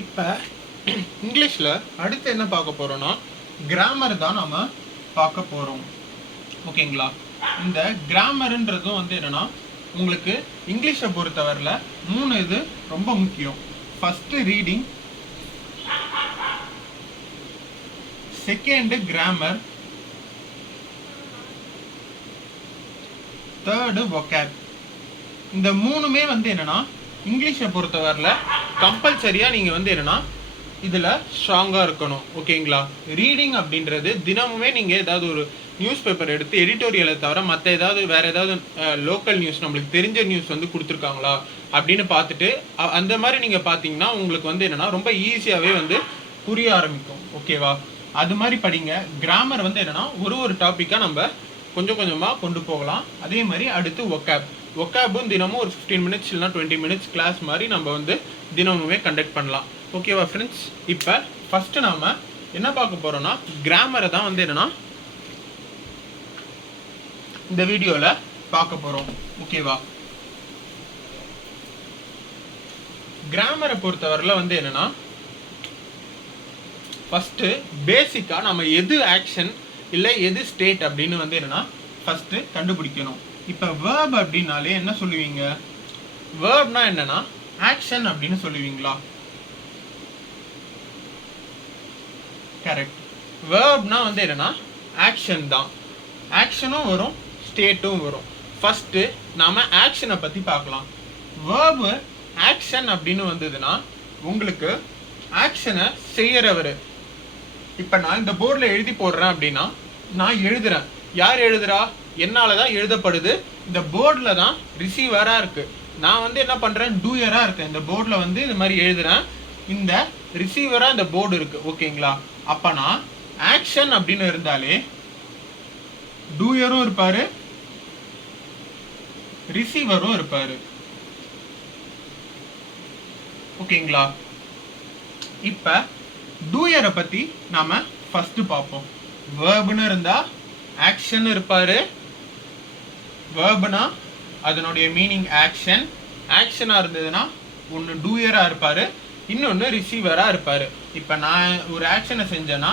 இப்போ இங்கிலீஷில் அடுத்து என்ன பார்க்க போகிறோன்னா கிராமர் தான் நம்ம பார்க்க போகிறோம். ஓகேங்களா? இந்த கிராமருன்றதும் என்னென்னா உங்களுக்கு இங்கிலீஷை பொறுத்தவரையில் 3 இது ரொம்ப முக்கியம். First reading, second grammar, third vocab. இந்த 3மே என்னென்னா இங்கிலீஷை பொறுத்தவரையில் கம்பல்சரியாக நீங்கள் என்னென்னா இதில் ஸ்ட்ராங்காக இருக்கணும். ஓகேங்களா? ரீடிங் அப்படின்றது தினமுமே நீங்கள் ஏதாவது ஒரு நியூஸ் பேப்பர் எடுத்து எடிட்டோரியலை தவிர மற்ற வேறு ஏதாவது லோக்கல் நியூஸ் நம்மளுக்கு தெரிஞ்ச நியூஸ் கொடுத்துருக்காங்களா அப்படின்னு பார்த்துட்டு அந்த மாதிரி நீங்கள் பார்த்தீங்கன்னா உங்களுக்கு என்னென்னா ரொம்ப ஈஸியாகவே புரிய ஆரம்பிக்கும். ஓகேவா? அது மாதிரி படிங்க. கிராமர் என்னென்னா ஒரு டாப்பிக்காக நம்ம கொஞ்சம் கொஞ்சமாக கொண்டு போகலாம். அதே மாதிரி அடுத்து ஒக்காபும் தினமும் ஒரு 15 மினிட்ஸ் இல்லைனா 20 மினிட்ஸ் கிளாஸ் மாதிரி நம்ம தினமுமே கண்டக்ட் பண்ணலாம். ஓகேவா ஃப்ரெண்ட்ஸ்? இப்போ ஃபஸ்ட்டு நாம் என்ன பார்க்க போகிறோன்னா கிராமரை தான் என்னென்னா இந்த வீடியோவில் பார்க்க போகிறோம். ஓகேவா? கிராமரை பொறுத்தவரையில் என்னென்னா ஃபஸ்ட்டு பேசிக்காக நம்ம எது ஆக்ஷன் இல்லை எது ஸ்டேட் அப்படின்னு என்னென்னா ஃபஸ்ட்டு கண்டுபிடிக்கணும். இப்போ வேர்ப் அப்படின்னாலே என்ன சொல்லுவீங்க? வேர்ப்னா என்னென்னா ஆக்ஷன் அப்படின்னு சொல்லுவீங்களா? கரெக்ட். வேர்ப்னா என்னென்னா ஆக்ஷன் தான். ஆக்ஷனும் வரும், ஸ்டேட்டும் வரும். ஃபஸ்ட்டு நாம் ஆக்ஷனை பற்றி பார்க்கலாம். வேர்பு ஆக்ஷன் அப்படின்னு வந்ததுன்னா உங்களுக்கு ஆக்ஷனை செய்கிறவர். இப்போ நான் இந்த போர்டில் எழுதி போடுறேன் அப்படின்னா நான் எழுதுகிறேன். யார் எழுதுறா? என்னால் தான் எழுதப்படுது. இந்த போர்டில் தான் ரிசீவராக இருக்குது. நான் என்ன பண்ணுறேன்? டூயராக இருக்கேன். இந்த போர்டில் இது மாதிரி எழுதுகிறேன். இந்த ரிசீவராக இந்த போர்டு இருக்குது. ஓகேங்களா? அப்போ நான் ஆக்ஷன் அப்படின்னு இருந்தாலே டூயரும் இருப்பார், ரிசீவரும் இருப்பார். ஓகேங்களா? இப்போ டூயரை பற்றி நாம் ஃபஸ்ட்டு பார்ப்போம். வேர்புன்னு இருந்தால் ஆக்ஷன் இருப்பார். வேர்புனா அதனுடைய மீனிங் ஆக்ஷன். ஆக்ஷனாக இருந்ததுன்னா ஒன்று டூயராக இருப்பார், இன்னொன்று ரிசீவராக இருப்பார். இப்போ நான் ஒரு ஆக்ஷனை செஞ்சேன்னா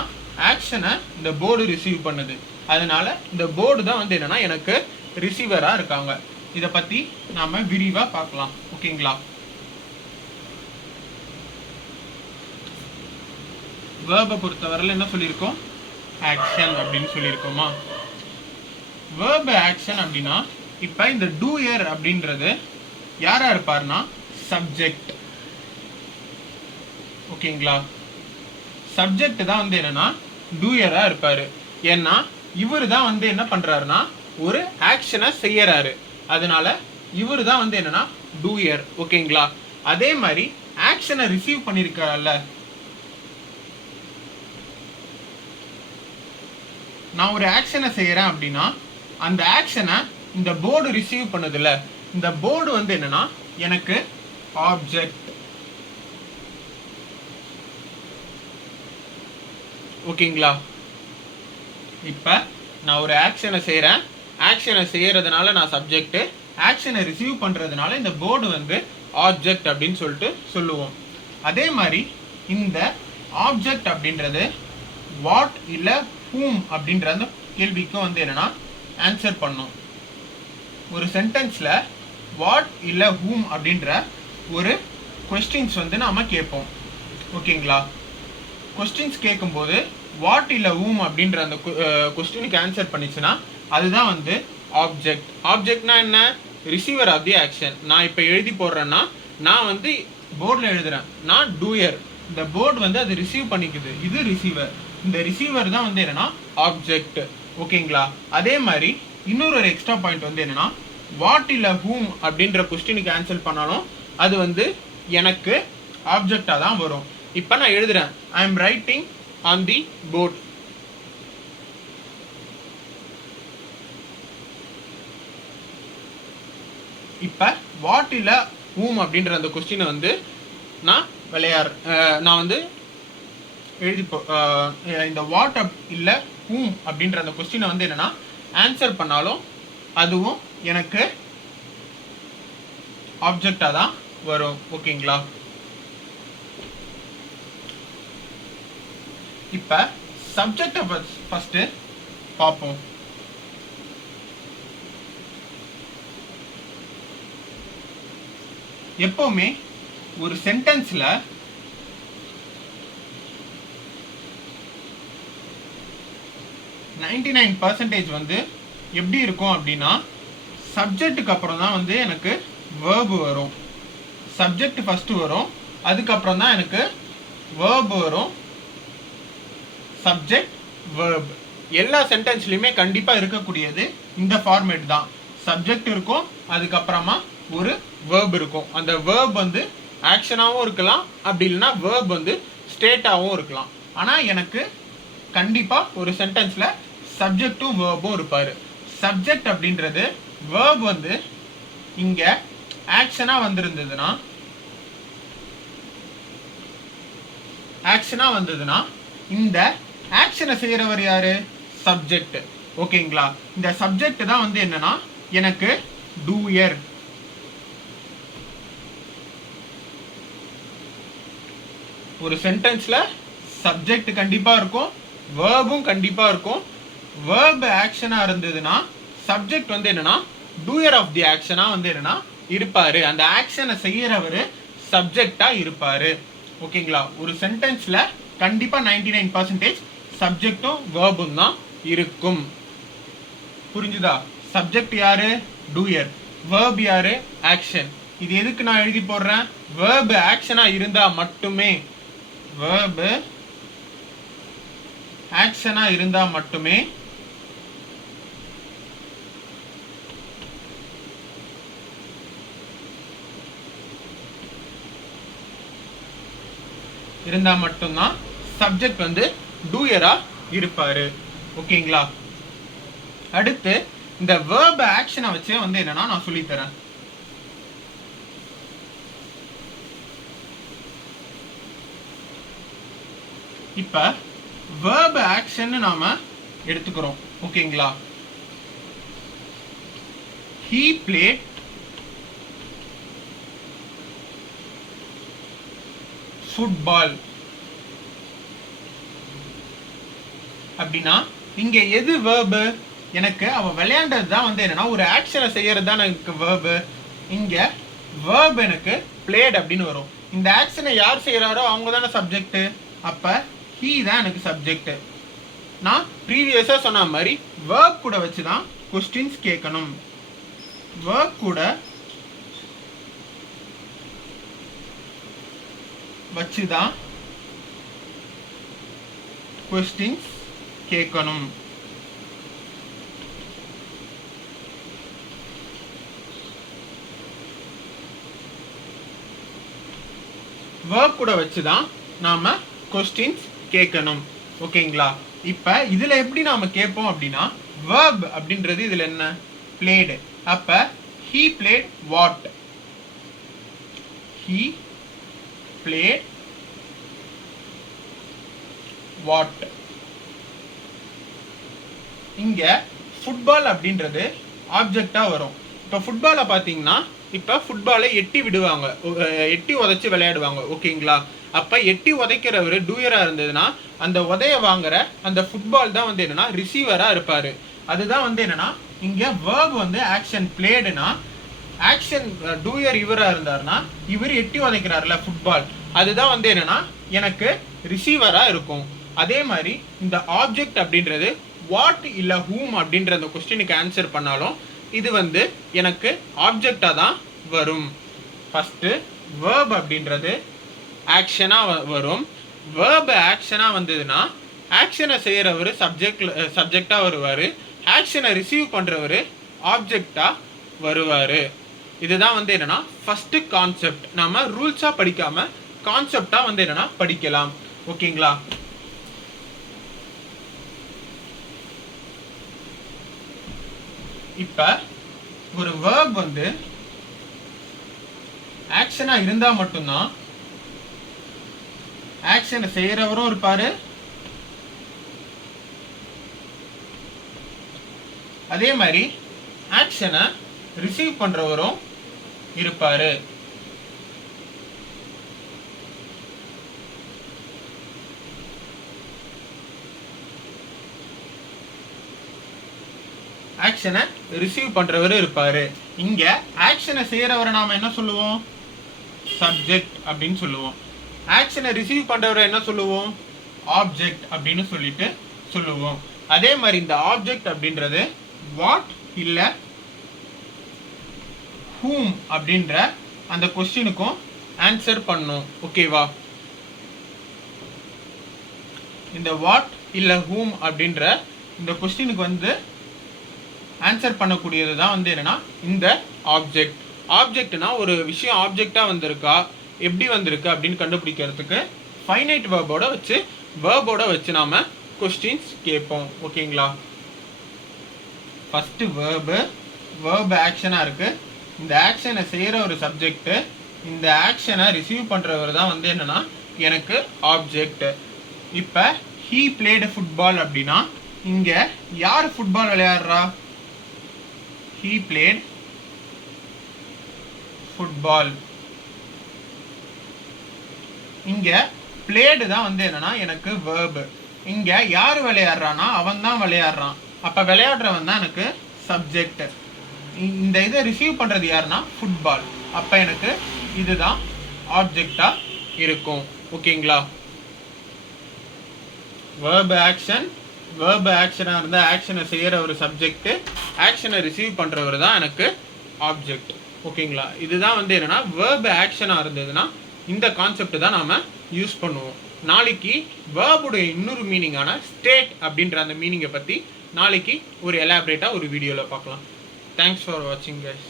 ஆக்ஷனை இந்த போர்டு ரிசீவ் பண்ணுது. அதனால இந்த போர்டு தான் என்னென்னா எனக்கு ரிசீவராக இருக்காங்க. இதை பற்றி நாம் விரிவாக பார்க்கலாம். ஓகேங்களா? வேர்பை பொறுத்தவரையில் என்ன சொல்லியிருக்கோம்? ஆக்ஷன் அப்படின்னு சொல்லியிருக்கோமா? வேர்பு ஆக்ஷன் அப்படின்னா இப்போ இந்த டூயர் அப்படின்றது யாரா இருப்பார்னா சப்ஜெக்ட். ஓகேங்களா? சப்ஜெக்ட் தான் என்னன்னா டூயரா இருப்பாரு. ஏன்னா இவர் தான் என்ன பண்றாருன்னா ஒரு ஆக்ஷனை செய்யறாரு. அதனால இவர் தான் என்னன்னா டூயர். ஓகேங்களா? அதே மாதிரி ஆக்ஷனை ரிசீவ் பண்ணியிருக்காருல்ல, நான் ஒரு ஆக்ஷனை செய்யறேன் அப்படின்னா அந்த ஆக்ஷனை இந்த போர்டு ரிசீவ் பண்ணுதுல, இந்த போர்டு என்னன்னா எனக்கு ஆப்ஜெக்ட். ஓகேங்களா? இப்போ நான் ஒரு ஆக்ஷனை செய்கிறேன். ஆக்ஷனை செய்யறதுனால நான் சப்ஜெக்ட், ஆக்ஷனை ரிசீவ் பண்ணுறதுனால இந்த போர்டு ஆப்ஜெக்ட் அப்படின்னு சொல்லிட்டு சொல்லுவோம். அதே மாதிரி இந்த ஆப்ஜெக்ட் அப்படின்றது வாட் இல்லை whom அப்படின்ற அந்த கேள்விக்கும் என்னன்னா ஆன்சர் பண்ணும். ஒரு சென்டென்ஸில் வாட் இல்லை whom அப்படின்ற ஒரு கொஸ்டின்ஸ் நாம கேட்போம். ஓகேங்களா? கொஸ்டின்ஸ் கேட்கும்போது வாட் இல்லை whom அப்படின்ற அந்த கொஸ்டினுக்கு ஆன்சர் பண்ணிச்சுன்னா அதுதான் ஆப்ஜெக்ட். ஆப்ஜெக்ட்னா என்ன? Receiver of the action. நான் இப்போ எழுதி போடுறேன்னா நான் போர்டில் எழுதுறேன், நான் டூயர். இந்த போர்டு அது ரிசீவ் பண்ணிக்குது, இது ரிசீவர். இந்த ரிசீவர் தான் என்னன்னா ஆப்ஜெக்ட். ஓகேங்களா? அதே மாதிரி இன்னொரு எக்ஸ்ட்ரா பாயிண்ட் என்னன்னா வாட் இல்லை whom அப்படின்ற கொஸ்டினுக்கு ஆன்சர் பண்ணாலும் அது எனக்கு ஆப்ஜெக்டாக தான் வரும். இப்போ நான் எழுதுறேன், I am writing on the board. இப்போ வாட் இல்லை whom அப்படின்ற அந்த கொஸ்டினை நான் எழுதி இந்த வாட் இல்லை whom அப்படின்ற அந்த கொஸ்டினை என்னன்னா ஆன்சர் பண்ணாலும் அதுவும் எனக்கு ஆப்ஜெக்டாக தான் வரும். ஓகேங்களா? இப்ப சப்ஜெக்ட ஃபர்ஸ்ட் பார்ப்போம். எப்பவுமே ஒரு சென்டென்ஸ்ல 99% வந்து எப்படி இருக்கும் அப்படின்னா, சப்ஜெக்ட்டுக்கு அப்புறம் தான் வந்து எனக்கு வேர்பு வரும். சப்ஜெக்ட் ஃபர்ஸ்ட் வரும், அதுக்கப்புறம் தான் எனக்கு வேர்பு வரும். சப்ஜெக்ட் வேர்ப் எல்லா சென்டென்ஸ்லையுமே கண்டிப்பா இருக்கக்கூடியது இந்த ஃபார்மேட் தான். சப்ஜெக்ட் இருக்கும், அதுக்கப்புறமா ஒரு வேர்ப் இருக்கும். அந்த வேர்ப் வந்து ஆக்ஷனாகவும் இருக்கலாம், அப்படி இல்லைன்னா வேர்ப் வந்து ஸ்டேட்டாகவும் இருக்கலாம். ஆனால் எனக்கு கண்டிப்பா ஒரு சென்டென்ஸ்ல சப்ஜெக்டும் வேர்பும் இருப்பாரு. சப்ஜெக்ட் அப்படின்றது வேர்ப் வந்து இங்க ஆக்ஷனா வந்ததுன்னா இந்த ஆக்ஷனை செய்யறவர் யாரு? சப்ஜெக்ட். ஓகேங்களா? இந்த சப்ஜெக்ட் தான் வந்து என்னன்னா எனக்கு டூயர். ஒரு சென்டென்ஸ்ல சப்ஜெக்ட் கண்டிப்பா இருக்கும், வேர்பும் கண்டிப்பா இருக்கும். வேர்ப் ஆக்ஷனா இருந்ததுன்னா சப்ஜெக்ட் வந்து என்னன்னா டூயர் ஆஃப் தி ஆக்ஷனா வந்து என்னன்னா இருப்பாரு. அந்த ஆக்ஷனை செய்யறவரு சப்ஜெக்டா இருப்பாரு. ஓகேங்களா? ஒரு சென்டென்ஸ்ல கண்டிப்பா 99% சப்ஜெக்டும் வேர்பும் தான் இருக்கும். புரிஞ்சுதா? சப்ஜெக்ட் யாரு? டூயர். வேர்ப் யாரு? ஆக்ஷன். இது எதுக்கு நான் எழுதி போடுறேன்? வேர்ப் ஆக்ஷனா இருந்தா மட்டுமே, வேர்ப் ஆக்ஷனா இருந்தா மட்டுமே இருந்தா மட்டும்தான் சப்ஜெக்ட் வந்து டூயரா இருப்பாரு. ஓகேங்களா? அடுத்து இந்த வேர்ப் ஆக்ஷனை வச்சே வந்து என்னன்னா நான் சொல்லி தரேன். இப்ப வேர்ப் ஆக்ஷன் நாம எடுத்துக்கிறோம். ஓகேங்களா? he played football அப்படின்னா இங்க எது வேர்பு? எனக்கு அவ விளையாண்டது தான் வந்து என்னன்னா ஒரு ஆக்ஷனை செய்யறது தான் எனக்கு வேர்பு. இங்க வேர்ப் எனக்கு பிளேட் அப்படின்னு வரும். இந்த ஆக்ஷனை யார் செய்யறாரோ அவங்க தானே சப்ஜெக்ட். அப்ப he தான் எனக்கு சப்ஜெக்ட். நான் ப்ரீவியஸா சொன்ன மாதிரி வேர்ப் கூட வச்சுதான் கொஸ்டின்ஸ் கேட்கணும். வேர்ப் கூட வச்சுதான் கொஸ்டின்ஸ் கேட்கணும். வேர்ப் கூட வச்சுதான் நாம கொஸ்டின்ஸ் கேட்கணும். ஓகேங்களா? இப்ப இதுல எப்படி நாம கேட்போம் அப்படின்னா, வேர்ப் அப்படின்றது இதுல என்ன? பிளேடு. அப்ப he played what? he played what? இங்க ஃபுட்பால் அப்படின்றது ஆப்ஜெக்டா வரும். இப்ப ஃபுட்பாலை பாத்தீங்கன்னா இப்ப ஃபுட்பாலை எட்டி விடுவாங்க, எட்டி உதைச்சு விளையாடுவாங்க. ஓகேங்களா? அப்ப எட்டி உதைக்கிறவர் டூயரா இருந்ததுன்னா அந்த உதைய வாங்குற அந்த ஃபுட்பால் தான் வந்து என்னன்னா ரிசீவரா இருப்பாரு. அதுதான் வந்து என்னன்னா இங்க வேர்ப் வந்து ஆக்ஷன் பிளேடுனா ஆக்ஷன் டூயர் இவரா இருந்தாருன்னா இவர் எட்டி உதைக்கிறாருல ஃபுட்பால், அதுதான் வந்து என்னன்னா எனக்கு ரிசீவரா இருக்கும். அதே மாதிரி இந்த ஆப்ஜெக்ட் அப்படின்றது வாட் இல்ல ஹூம் அப்படின்ற அந்த கொஸ்டினுக்கு ஆன்சர் பண்ணாலும் இது வந்து எனக்கு ஆப்ஜெக்டா தான் வரும். ஃபர்ஸ்ட் வேர்ப் அப்படின்றது ஆக்ஷனா வரும். வேர்ப் ஆக்ஷனா வந்ததுன்னா ஆக்ஷனை செய்யறவர் சப்ஜெக்டா வருவாரு, ஆக்ஷனை ரிசீவ் பண்றவர் ஆப்ஜெக்டா வருவாரு. இதுதான் வந்து என்னன்னா ஃபர்ஸ்ட் கான்செப்ட். நாம ரூல்ஸா படிக்காம கான்செப்டா வந்து என்னன்னா படிக்கலாம். ஓகேங்களா? இப்ப ஒரு வேர்ப் வந்து ஆக்ஷனா இருந்தா மட்டும்தான் ஆக்ஷனை செய்யறவரும் இருப்பாரு, அதே மாதிரி ஆக்ஷனை ரிசீவ் பண்றவரும் இருப்பாரு. ஆக்ஷனை ரிசீவ் பண்றவர் இருப்பாரு. இங்க ஆக்ஷனை செய்யறவரை நாம என்ன சொல்லுவோம்? சப்ஜெக்ட் அப்படின்னு சொல்லுவோம். ஆக்ஷனை ரிசீவ் பண்றவரை என்ன சொல்லுவோம்? ஆப்ஜெக்ட் அப்படின்னு சொல்லுவோம். அதே மாதிரி இந்த ஆப்ஜெக்ட் அப்படின்றது வாட் இல்ல whom அப்படின்ற அந்த கொஸ்டினுக்கும் ஆன்சர் பண்ணும். ஓகேவா? இந்த வாட் இல்ல whom அப்படின்ற இந்த கொஸ்டினுக்கு வந்து ஆன்சர் பண்ணக்கூடியது தான் வந்து என்னன்னா இந்த ஆப்ஜெக்ட். ஆப்ஜெக்ட்னா ஒரு விஷயம் ஆப்ஜெக்டா வந்திருக்கா, எப்படி வந்திருக்கு அப்படின்னு கண்டுபிடிக்கிறதுக்கு ஃபைனைட் வேர்போட வச்சு நாம கொஸ்டின்ஸ் கேட்போம். ஓகேங்களா? ஃபர்ஸ்ட் வேர்ப் ஆக்ஷனா இருக்கு. இந்த ஆக்ஷனை செய்யற ஒரு சப்ஜெக்ட், இந்த ஆக்ஷனை ரிசீவ் பண்றவர் தான் வந்து என்னன்னா எனக்கு ஆப்ஜெக்ட். இப்ப he played football அப்படின்னா இங்க யார் ஃபுட்பால் விளையாடுறா? he played football. இங்க played தான் வந்து என்னன்னா எனக்கு verb. இங்க யார் விளையாடுறானா அவன் தான் விளையாடுறான். அப்ப விளையாடுறவன் தான் எனக்கு சப்ஜெக்ட். இந்த இதை ரிசீவ் பண்றது யாருன்னா ஃபுட்பால். அப்ப எனக்கு இதுதான் ஆப்ஜெக்டா இருக்கும். ஓகேங்களா? verb ஆக்ஷனா இருந்தா ஆக்ஷனை செய்யற ஒரு சப்ஜெக்ட், ஆக்ஷனை ரிசீவ் பண்றவர் தான் எனக்கு ஆப்ஜெக்ட். ஓகேங்களா? இதுதான் வந்து என்னன்னா verb ஆக்ஷனா இருந்ததுன்னா இந்த கான்செப்ட் தான் நாம யூஸ் பண்ணுவோம். நாளைக்கு வேர்புடைய இன்னொரு மீனிங்கான ஸ்டேட் அப்படின்ற அந்த மீனிங்கை பற்றி நாளைக்கு ஒரு எலாபரேட்டாக ஒரு வீடியோவில் பார்க்கலாம். தேங்க்ஸ் ஃபார் வாட்சிங் கைஸ்.